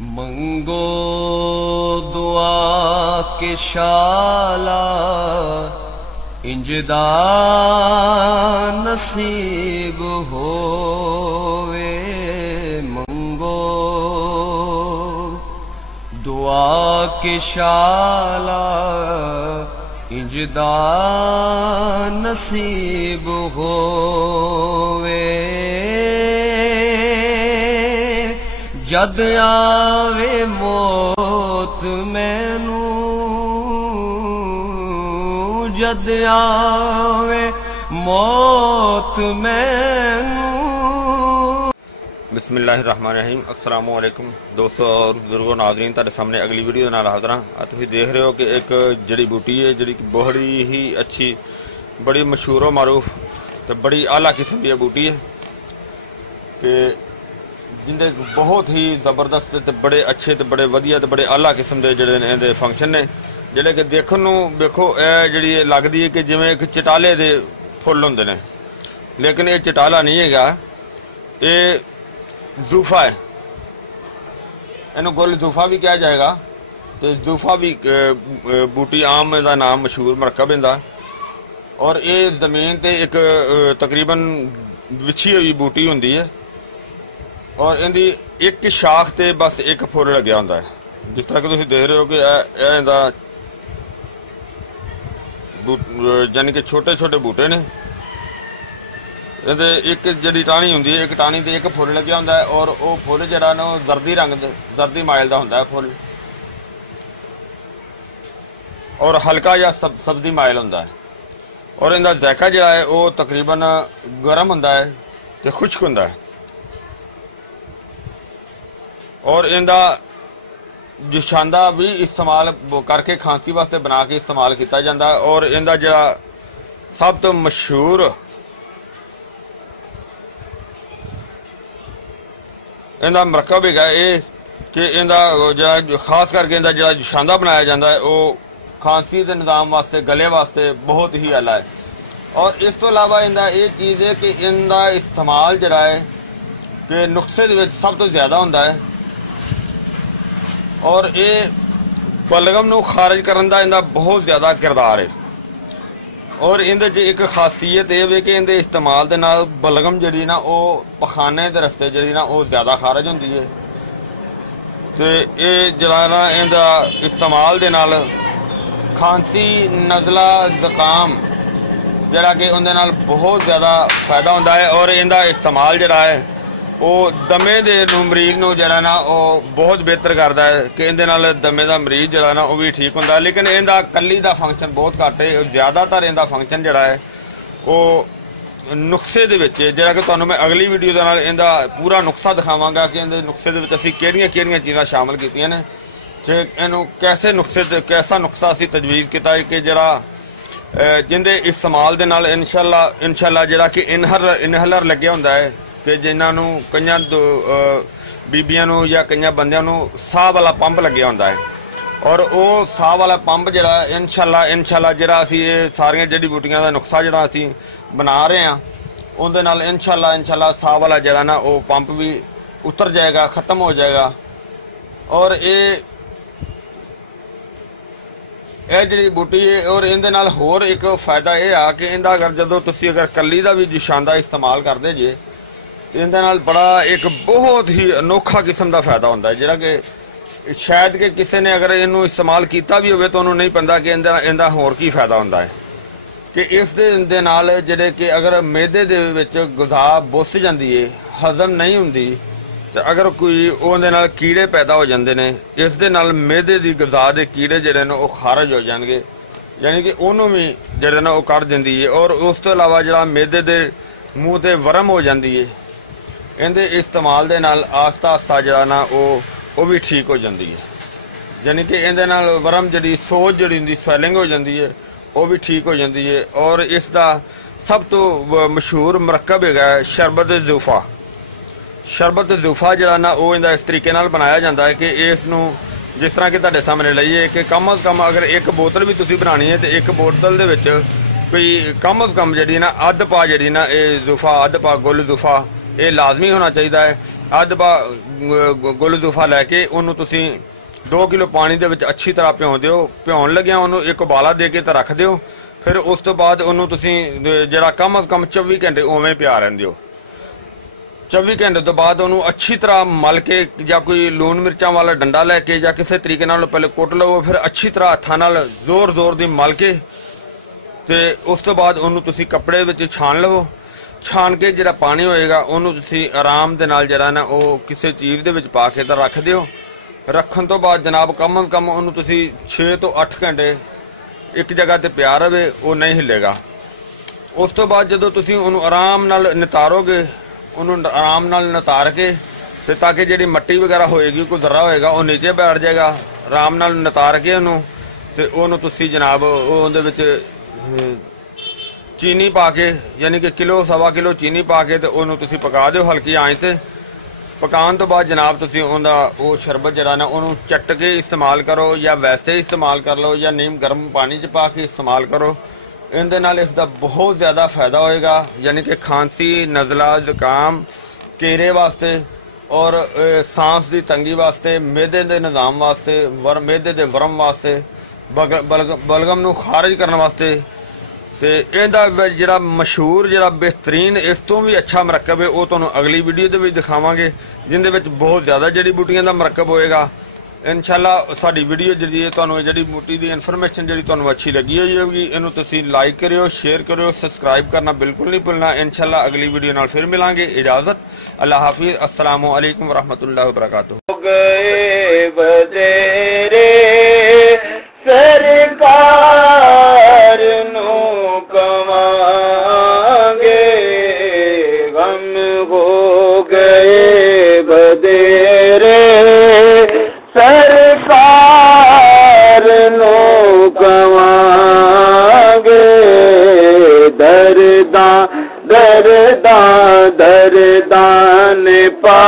मंगो दुआ के शाला इंजदा नसीब होवे। मंगो दुआ के शाला इंजदा नसीब होवे। जद आवे मौत मैनू, जद आवे मौत मैनू। बिस्मिल्लाहिर्रहमानिर्रहीम। अस्सलामु अलैकुम दोस्तों और बुजुर्गों नाज़रीन, तुहाडे सामने अगली वीडियो नाल हाज़र हां। तुसीं देख रहे हो कि एक जड़ी बूटी है जिहड़ी बड़ी ही अच्छी, बड़ी मशहूर व मारूफ तो बड़ी आला किस्म की बूटी है कि जिंदे बहुत ही जबरदस्त ते बड़े अच्छे ते बड़े वधिया ते बड़े आला किस्म के जिहड़े ने इहदे फंक्शन ने, जिहड़े कि देखण नूं वेखो ए जिहड़ी लगदी है कि जिवें एक चटाले दे फुੱਲ हुंदे ने, लेकिन ये चटाला नहीं हैगा, ये जूफा है। इहनूं गुल जूफा भी कहा जाएगा तो जूफा भी बूटी आम का नाम मशहूर मरकब इंदा। और ये जमीन ते एक तकरीबन विछी हुई बूटी हुंदी है और इहदी एक शाख ते बस एक फुੱਲ लग्या हुंदा है। जिस तरह कि तुसीं देख रहे हो कि इहदा यानी कि छोटे छोटे बूटे ने, इहदे एक जिहड़ी टाहनी हुंदी है, एक टाहनी ते एक फुੱਲ लग्या हुंदा है और वो फुੱਲ जिहड़ा ना जर्दी रंग जर्दी माइल दा हुंदा है फुੱਲ, और हल्का जिहा सब्जी माइल हुंदा है। और इहदा जायका जिहड़ा है वो तकरीबन गर्म हुंदा है ते खुश्क हुंदा है। और इहदा जुशांदा भी इस्तेमाल करके खांसी वास्ते बना के इस्तेमाल किया जाता है। और इहदा जिहड़ा सब तो मशहूर इहदा मरकब है ये कि इहदा जिहड़ा खास करके इहदा जिहड़ा जुशांदा बनाया जाता है वो खांसी के निज़ाम वास्ते, गले वास्ते बहुत ही आला है। और इस तो अलावा इहदा ये चीज़ है कि इहदा इस्तेमाल जिहड़ा है कि नुस्खे दे विच सब तो ज़्यादा हुंदा है। और ये बलगम नूं खारिज करन दा इहदा बहुत ज़्यादा किरदार है। और इहदे च एक खासियत यह है कि इहदे इस्तेमाल दे नाल बलगम जिहड़ी ना वो पखाने दे रस्ते जिहड़ी ना वो ज़्यादा खारिज हुंदी है। ते ये जिहड़ा ना इहदा इस्तेमाल दे नाल खांसी, नज़ला, ज़ुकाम जिहड़ा कि उहदे नाल बहुत ज़्यादा फायदा हुंदा है। और इहदा इस्तेमाल जिहड़ा है वो दमे दे मरीज़ नूं जिहड़ा ना वो बहुत बेहतर करता है कि इहदे नाल दमे दा मरीज़ जिहड़ा ना वो भी ठीक हुंदा है। लेकिन इहदा कल्ली दा फंक्शन बहुत घट है। ज़्यादातर इहदा फंक्शन जिहड़ा है वो नुस्खे दे विच जिहड़ा कि तुहानूं मैं अगली वीडियो दे नाल इहदा पूरा नुस्खा दिखावांगा कि इहदे नुस्खे दे विच असीं किहड़ियां चीज़ां शामिल कीतियां ने ते इहनूं कैसे कैसा नुस्खा असीं तजवीज़ कीता है कि जिहड़ा जिंदे इस्तेमाल दे नाल इंशाअल्लाह जिहड़ा कि इनहेलर लग्या हुंदा है कि जिन्हां नूं कईयां बीबियां नूं या कईयां बंदियां नूं साह वाला पंप लग्या हुंदा है। और वो साह वाला पंप जिहड़ा इंशाअल्लाह जिहड़ा असीं ये सारियां जड़ी बूटियां दा नुस्खा जिहड़ा असीं बना रहे हैं उहदे नाल इंशाअल्लाह साह वाला जिहड़ा ना वो पंप भी उतर जाएगा, ख़त्म हो जाएगा। और ये जी बूटी है। और इहदे नाल होर एक फायदा यह आ कि इहदा अगर जदों तुसीं अगर कली दा भी जुशांदा इस्तेमाल करदे जे तो इहदे नाल बड़ा एक बहुत ही अनोखा किस्म का फायदा हुंदा है, जिहड़ा कि शायद कि किसी ने अगर इहनूं इस्तेमाल किया भी होवे तो उहनूं नहीं पता कि इहदा होर की फायदा हुंदा है। कि इस दे नाल जिहड़े कि अगर मैदे दे विच ग़िज़ा बुस जांदी है, हज़म नहीं हुंदी, तो अगर कोई उहदे नाल कीड़े पैदा हो जाते हैं, इस दे नाल मैदे दी ग़िज़ा दे कीड़े जिहड़े ने वो खारिज हो जाएंगे, यानी कि उहनूं भी जिहड़े ने वो कढ दिंदी है। और उस तो इलावा जिहड़ा मैदे दे मूँह ते वरम हो जाती है, इहदे इस्तेमाल दे नाल आस्ता आस्ता जिहड़ा ना वो भी ठीक हो जाती है। यानी कि इहदे नाल वरम जिहड़ी सोज जिहड़ी हुंदी स्वैलिंग हो जाती है वो भी ठीक हो जाती है। और इसका सब तो मशहूर मरकब है शरबत जूफा। शरबत जूफा जिहड़ा ना वो इहदा इस तरीके नाल बनाया जाता है कि इसनूं जिस तरह कि तुहाडे सामने लईए कि कम अज़ कम अगर एक बोतल भी तुसीं बनानी है तो एक बोतल दे विच कोई कम अज़ कम जी ना अद्ध पा जी ना जूफा अद्ध पा गुल जूफा ਇਹ ਲਾਜ਼ਮੀ ਹੋਣਾ ਚਾਹੀਦਾ ਹੈ। ਅੱਧਾ ਗੁਲ ਜ਼ੂਫਾ ਲੈ ਕੇ ਉਹਨੂੰ ਤੁਸੀਂ 2 ਕਿਲੋ ਪਾਣੀ ਦੇ ਵਿੱਚ ਅੱਛੀ ਤਰ੍ਹਾਂ ਭਿਉਂ ਦਿਓ। ਭਿਉਣ ਲੱਗਿਆ ਉਹਨੂੰ ਇੱਕ ਉਬਾਲਾ ਦੇ ਕੇ ਤਾਂ ਰੱਖ ਦਿਓ। ਫਿਰ ਉਸ ਤੋਂ ਬਾਅਦ ਉਹਨੂੰ ਤੁਸੀਂ ਜਿਹੜਾ ਕਮ ਅਜ਼ ਕਮ 24 ਘੰਟੇ ਉਵੇਂ ਪਿਆ ਰਹਿਣ ਦਿਓ। 24 ਘੰਟੇ ਤੋਂ ਬਾਅਦ ਉਹਨੂੰ ਅੱਛੀ ਤਰ੍ਹਾਂ ਮਲ ਕੇ ਜਾਂ ਕੋਈ ਲੂਣ ਮਿਰਚਾਂ ਵਾਲਾ ਡੰਡਾ ਲੈ ਕੇ ਜਾਂ ਕਿਸੇ ਤਰੀਕੇ ਨਾਲ ਪਹਿਲੇ ਕੁੱਟ ਲਵੋ। ਫਿਰ ਅੱਛੀ ਤਰ੍ਹਾਂ ਹੱਥਾਂ ਨਾਲ ਜ਼ੋਰ ਦੀ ਮਲ ਕੇ ਤੇ ਉਸ ਤੋਂ ਬਾਅਦ ਉਹਨੂੰ ਤੁਸੀਂ ਕੱਪੜੇ ਵਿੱਚ ਛਾਣ ਲਵੋ। ਛਾਣ ਕੇ ਜਿਹੜਾ ਪਾਣੀ ਹੋਏਗਾ ਉਹਨੂੰ ਤੁਸੀਂ ਆਰਾਮ ਦੇ ਨਾਲ ਜਿਹੜਾ ਨਾ ਉਹ ਕਿਸੇ ਚੀਜ਼ ਦੇ ਵਿੱਚ ਪਾ ਕੇ ਤਾਂ ਰੱਖ ਦਿਓ। ਰੱਖਣ ਤੋਂ ਬਾਅਦ ਜਨਾਬ ਕਮ ਅਜ਼ ਕਮ ਉਹਨੂੰ ਤੁਸੀਂ 6 ਤੋਂ 8 ਘੰਟੇ ਇੱਕ ਜਗ੍ਹਾ ਤੇ ਪਿਆ ਰਵੇ, ਉਹ ਨਹੀਂ ਹਿੱਲੇਗਾ। ਉਸ ਤੋਂ ਬਾਅਦ ਜਦੋਂ ਤੁਸੀਂ ਉਹਨੂੰ ਆਰਾਮ ਨਾਲ ਨਿਤਾਰੋਗੇ, ਉਹਨੂੰ ਆਰਾਮ ਨਾਲ ਨਿਤਾਰ ਕੇ ਤੇ ਤਾਂ ਕਿ ਜਿਹੜੀ ਮਿੱਟੀ ਵਗੈਰਾ ਹੋਏਗੀ, ਕੋਈ ਜ਼ਰਾ ਹੋਏਗਾ, ਉਹ ਨੀਚੇ ਬੈਠ ਜਾਏਗਾ। ਆਰਾਮ ਨਾਲ ਨਿਤਾਰ ਕੇ ਉਹਨੂੰ ਤੇ ਉਹਨੂੰ ਤੁਸੀਂ ਜਨਾਬ ਉਹਦੇ ਵਿੱਚ ਚੀਨੀ ਪਾ ਕੇ, ਯਾਨੀ ਕਿ ਕਿਲੋ ਸਵਾ ਕਿਲੋ ਚੀਨੀ ਪਾ ਕੇ ਤੇ ਉਹਨੂੰ ਤੁਸੀਂ ਪਕਾ ਦਿਓ ਹਲਕੀ ਆਂਚ ਤੇ। ਪਕਾਉਣ ਤੋਂ ਬਾਅਦ ਜਨਾਬ ਤੁਸੀਂ ਉਹਦਾ ਉਹ ਸ਼ਰਬਤ ਜਿਹੜਾ ਨਾ ਉਹਨੂੰ ਚੱਟ ਕੇ ਇਸਤੇਮਾਲ ਕਰੋ ਜਾਂ ਵੈਸੇ ਇਸਤੇਮਾਲ ਕਰ ਲਓ ਜਾਂ ਨੀਮ ਗਰਮ ਪਾਣੀ 'ਚ ਪਾ ਕੇ ਇਸਤੇਮਾਲ ਕਰੋ। ਇਹਦੇ ਨਾਲ ਇਸ ਦਾ ਬਹੁਤ ਜ਼ਿਆਦਾ ਫਾਇਦਾ ਹੋਏਗਾ, ਯਾਨੀ ਕਿ ਖਾਂਸੀ, ਨਜ਼ਲਾ, ਜ਼ੁਕਾਮ, ਕੇਰੇ ਵਾਸਤੇ ਔਰ ਸਾਂਸ ਦੀ ਤੰਗੀ ਵਾਸਤੇ, ਮਿਹਦੇ ਦੇ ਨਿਜ਼ਾਮ ਵਾਸਤੇ, ਮਿਹਦੇ ਦੇ ਵਰਮ ਵਾਸਤੇ, ਬਲਗਮ ਨੂੰ ਖਾਰਜ ਕਰਨ ਵਾਸਤੇ। ਤੇ ਇਹਦਾ ਜਿਹੜਾ ਮਸ਼ਹੂਰ ਜਿਹੜਾ ਬਿਹਤਰੀਨ ਇਸ ਤੋਂ ਵੀ ਅੱਛਾ ਮਰਕਬ ਹੈ ਉਹ ਤੁਹਾਨੂੰ ਅਗਲੀ ਵੀਡੀਓ ਦੇ ਵਿੱਚ ਦਿਖਾਵਾਂਗੇ, ਜਿੰਦੇ ਵਿੱਚ ਬਹੁਤ ਜ਼ਿਆਦਾ ਜੜੀ ਬੂਟੀਆਂ ਦਾ ਮਰਕਬ ਹੋਏਗਾ। ਇਨਸ਼ਾਅੱਲਾ ਸਾਡੀ ਵੀਡੀਓ ਜਿਹੜੀ ਹੈ ਤੁਹਾਨੂੰ ਜੜੀ ਬੂਟੀ ਦੀ ਇਨਫੋਰਮੇਸ਼ਨ ਜਿਹੜੀ ਤੁਹਾਨੂੰ ਅੱਛੀ ਲੱਗੀ ਹੋਏਗੀ, ਇਹਨੂੰ ਤੁਸੀਂ ਲਾਈਕ ਕਰਿਓ, ਸ਼ੇਅਰ ਕਰਿਓ, ਸਬਸਕ੍ਰਾਈਬ ਕਰਨਾ ਬਿਲਕੁਲ ਨਹੀਂ ਭੁੱਲਣਾ। ਇਨਸ਼ਾਅੱਲਾ ਅਗਲੀ ਵੀਡੀਓ ਨਾਲ ਫਿਰ ਮਿਲਾਂਗੇ। ਇਜਾਜ਼ਤ, ਅੱਲਾਹ ਹਾਫਿਜ਼, अस्सलामु अलैकुम रहमतुल्लाहि व बरकातुहू। सरकार नू कवांगे, गम हो गए बदेरे। सरकार नू कवांगे, दरदां दरदां दरदां ने पा